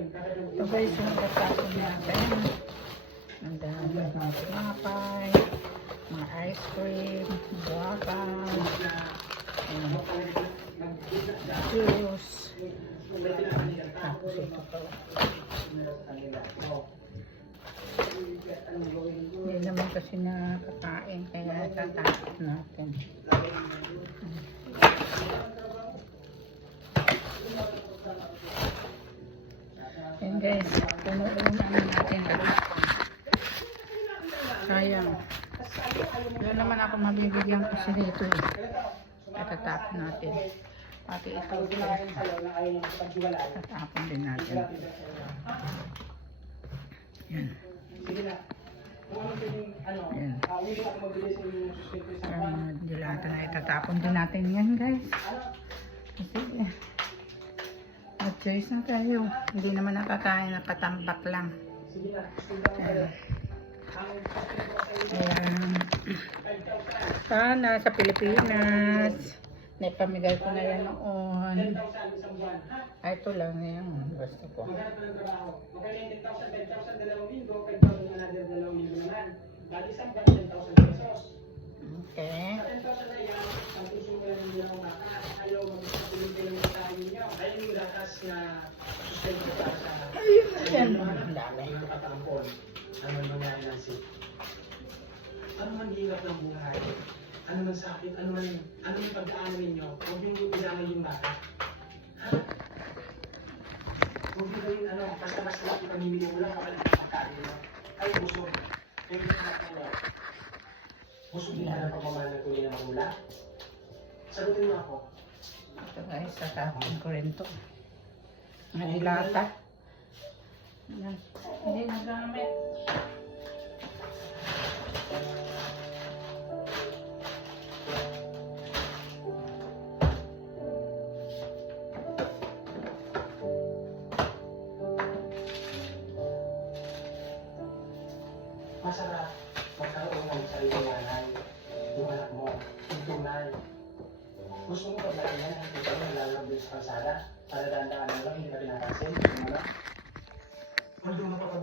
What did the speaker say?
Ito guys, yung katapon natin. Ang dami mga tinapay, mga ice cream, and juice. Tapos ito pala. Hindi naman kasi nakakain, kaya tatapos natin. Guys, naman natin lahat. Sayang. Wala naman ako mabibigyan kasi dito eh. Tatatapon natin. Pati ito guys. Tatapon din natin. Yan. Yan. Um, dilata na itatapon din natin yan guys. Kasi eh, Cheers na tayo. Hindi naman nakakain, napatambak lang. Ayan. Ah, Ayan. Sana sa Pilipinas. Naipamigay ko na yan noon. Ay, ito lang yan. Gusto ko. Magkano yung 10,000, 10,000, 2,000, 2,000 na natin, 2,000 naman. Dati isang 10,000 na sustain ko para sa ayun ang dami. Ng katapon ano nangyari ng sip ano man hirap ng buhay ano man sakit ano man ano man pagdaanan ninyo huwag yung ilangan yung bata. Ha? Huwag yung gawin ano basta basta lang ipamimili mo lang kapag pagkain mo ay busog. Kaya yung mga kanya busog din hanap ang na tuloy ng mula sagutin mo ako. Ito guys, tatapin ko rin to. Mga dilata. Yan. Hindi nagamit. Masarap magkaroon ng sariling nanay. Yung anak mo, yung tunay. Gusto mo ba ba yan ang kita mo nalalabas sa kalsada? Para dandaan lang, hindi ka pinapansin. Ano? Huwag yung mapakabuti